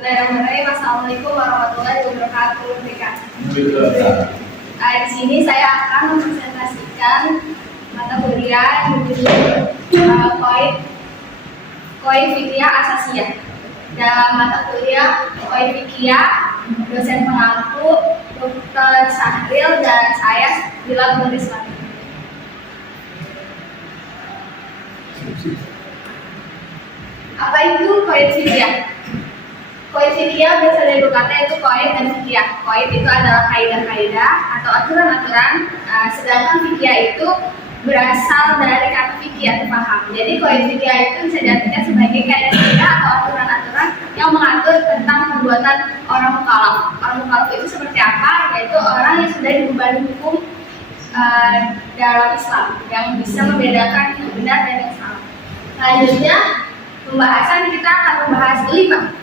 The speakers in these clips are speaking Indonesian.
Bismillahirrahmanirrahim. Assalamualaikum warahmatullahi wabarakatuh. Di sini saya akan mempresentasikan mata kuliah Qawaid Fiqhiyah Asasiyah. Dalam mata kuliah Qawaid Fiqhiyah, dosen pengampu Dr. Sahril dan saya Bilal Murisman. Apa itu Qawaid Fiqhiyah? Qawaid Fiqhiyah berasal dari dua kata, yaitu qawaid dan fiqhiyah. Qawaid itu adalah kaidah-kaidah atau aturan-aturan, sedangkan fiqhiyah itu berasal dari kata fikih atau paham. Jadi qawaid fiqhiyah itu bisa diartikan sebagai kaidah-kaidah atau aturan-aturan yang mengatur tentang perbuatan orang mukallaf. Orang mukallaf itu seperti apa? Yaitu orang yang sudah dibebani hukum dalam Islam, yang bisa membedakan yang benar dan yang salah. Selanjutnya, pembahasan kita akan membahas lima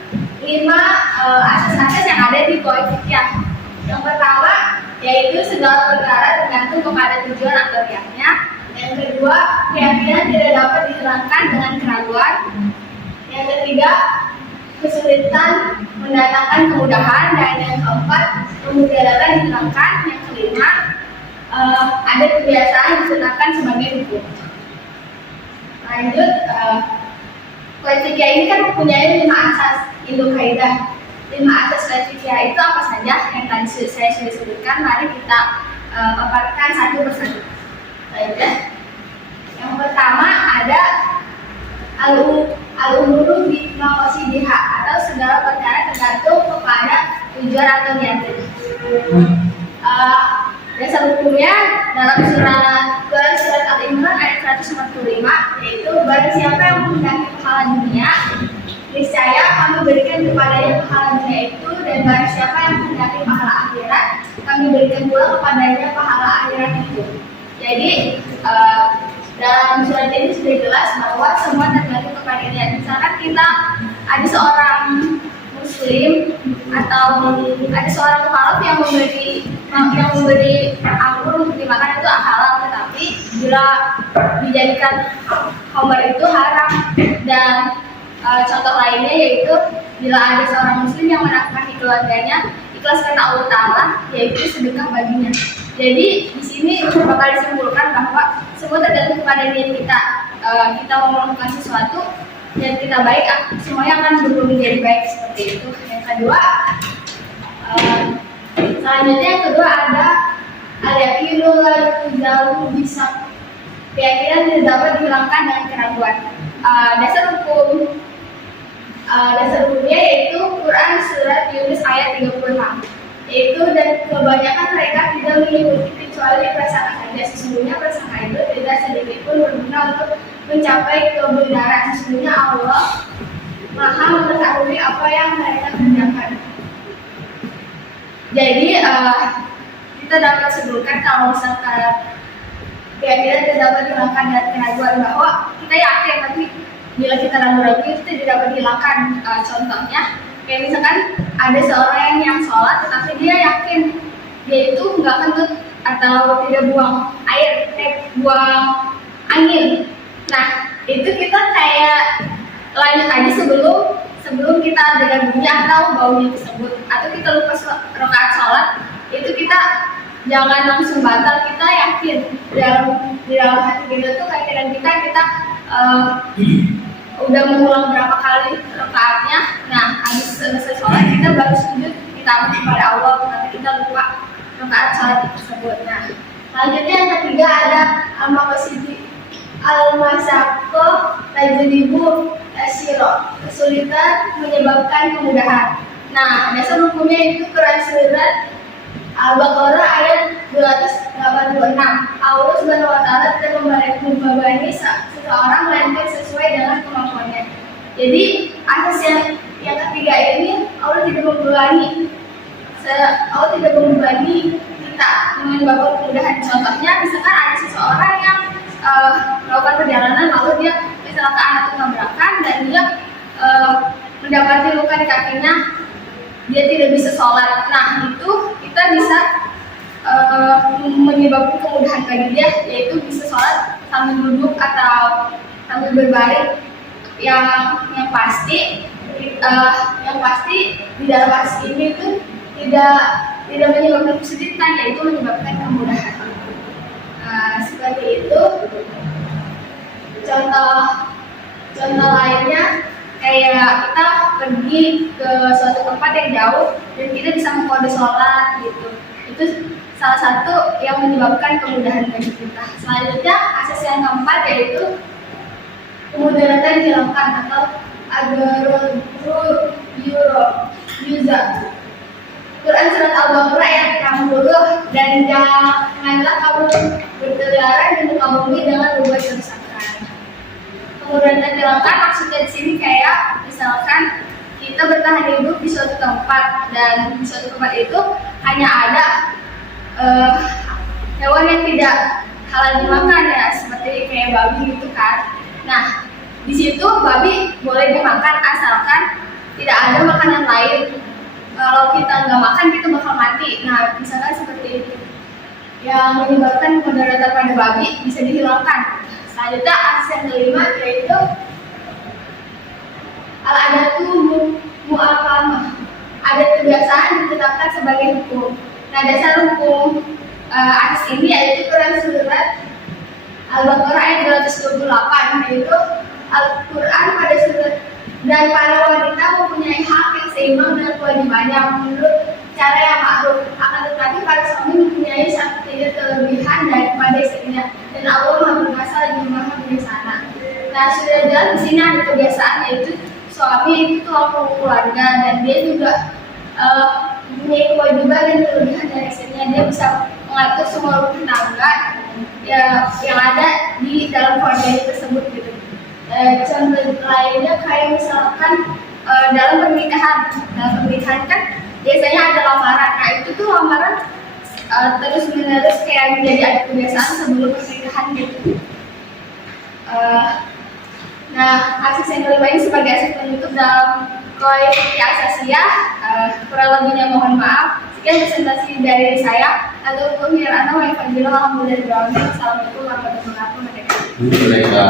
asas-asas yang ada di qawaid fiqhiyah. Yang pertama yaitu segala perkara tergantung kepada tujuan atau niatnya. Yang kedua, keyakinan tidak dapat dihilangkan dengan keraguan. Yang ketiga, kesulitan mendatangkan kemudahan. Dan yang keempat, kemudaratan dihilangkan. Yang kelima, ada kebiasaan ditetapkan sebagai hukum. Lanjut, qawaid fiqhiyah ini kan mempunyai 5 asas induk kaidah. 5 asas qawaid fiqhiyah itu apa saja yang tadi saya sudah sebutkan? Mari kita paparkan satu persatu. Baik ya. Yang pertama ada al-umuru bi maqasidiha, atau segala perkara tergantung kepada tujuan atau niatnya. Dasar hukumnya dalam surat Al-Imran ayat 145, yaitu barang siapa yang menghendaki pahala dunia, niscaya kami berikan kepadanya pahala dunia itu, dan barang siapa yang menghendaki pahala akhirat, kami berikan pula kepadanya pahala akhirat itu. Jadi dalam surat ini sudah jelas bahwa semua tergantung kepada niat. Misalkan kita ada seorang muslim atau ada seorang mukallaf yang memberi anggur untuk dimakan, itu halal, tetapi bila dijadikan khamar itu haram. Dan contoh lainnya yaitu bila ada seorang muslim yang menafkahi keluarganya ikhlas karena Allah Ta'ala, yaitu sedekah baginya. Jadi di sini bakal disimpulkan bahwa semua tergantung kepada niat kita. Kita mau melakukan sesuatu dan kita baik, semuanya akan berubah menjadi baik, seperti itu. Yang kedua, selanjutnya yang kedua ada al-yaqinu la yuzalu bisa. Keyakinan tidak dapat dihilangkan dengan keraguan. Dasar hukumnya yaitu Quran surat Yunus ayat 36, yaitu dan kebanyakan mereka tidak mengikuti kecuali prasangka saja. Sesungguhnya prasangka itu tidak sedikit pun berguna untuk mencapai kebenaran. Sesungguhnya Allah Maha mengetahui apa yang mereka kerjakan. Jadi kita dapat sebutkan kalau misalkan keyakinan tidak dapat dihilangkan dan keraguan, bahwa kita yakin tapi bila kita ragu-ragu itu tidak dapat dihilangkan. Contohnya kayak misalkan ada seorang yang sholat tetapi dia yakin dia itu nggak kentut atau tidak buang buang angin. Nah itu kita kayak lanjut aja sebelum kita dengar bunyi atau baunya tersebut, atau kita lupa rakaat sholat, itu kita jangan langsung batal. Kita yakin di dalam hati kita tuh keyakinan kita udah mengulang berapa kali rakaatnya. Nah habis selesai sholat kita baru sujud kita kepada Allah, tapi kita lupa rakaat sholat tersebut. Nah selanjutnya yang ketiga ada al-masyaqqah tajlibu asyira, kesulitan menyebabkan kemudahan. Nah dasar hukumnya itu Quran surat Al-Baqarah ayat 286. Allah Subhanahu wa Ta'ala tidak membebani seseorang melainkan sesuai dengan kemampuannya. Jadi asas yang ketiga ini Allah tidak membebani kita dengan beberapa kemudahan. Contohnya misalkan ada seseorang yang melakukan perjalanan lalu dia kecelakaan atau tabrakan dan dia mendapati luka di kakinya, dia tidak bisa sholat. Nah itu kita bisa menyebabkan kemudahan bagi dia, yaitu bisa sholat sambil duduk atau sambil berbaring. Yang pasti Yang pasti di dalam kasus ini itu tidak menyebabkan kesulitan, yaitu menyebabkan kemudahan. Seperti itu. Contoh lainnya kayak kita pergi ke suatu tempat yang jauh dan kita bisa mengkode sholat gitu. Itu salah satu yang menyebabkan kemudahan bagi kita. Selanjutnya akses yang keempat yaitu kemudaratan dihilangkan atau user. Quran surat Al-Baqarah ayat 60, dan janganlah kamu berkeliaran di muka bumi dengan berbuat kerusakan. Kemudaratan dihilangkan maksudnya di sini kayak misalkan kita bertahan hidup di suatu tempat, dan di suatu tempat itu hanya ada hewan yang tidak halal dimakan ya, seperti kayak babi gitu kan. Nah, di situ babi boleh dimakan asalkan tidak ada makanan lain. Kalau kita nggak makan, kita bakal mati. Nah, misalkan seperti itu yang menyebabkan kemudaratan pada babi bisa dihilangkan. Selanjutnya akses yang kelima yaitu al-adatu mu'akamah. Adat kebiasaan ditetapkan sebagai hukum. Nah, dasar hukum atas ini yaitu Quran surat Al-Baqarah ayat 228, yaitu Al-Quran pada surat, dan para wanita mempunyai hak yang seimbang dengan kewajibannya menurut cara yang ma'ruf. Akan tetapi para suami mempunyai satu tingkat kelebihan daripada istrinya, dan Allah Maha Perkasa lagi Maha Bijaksana. Nah, sudah jelas di sini ada kebiasaan, yaitu suami itu tulang punggung keluarga, dan dia juga mempunyai kewajiban dan kelebihan dari istrinya. Dia bisa mengatur semua rumah tangga yang ada di dalam keluarga tersebut gitu. Contoh lainnya kayak misalkan dalam pernikahan kan biasanya ada lamaran. Nah, itu tuh lamaran terus menerus kayak menjadi adat kebiasaan sebelum pernikahan gitu. Nah, akses yang kelima ini sebagai akses penutup dalam koeksisi asasiah. Kurang lebihnya mohon maaf. Sekian presentasi dari saya. Assalamualaikum warahmatullahi wabarakatuh. Mereka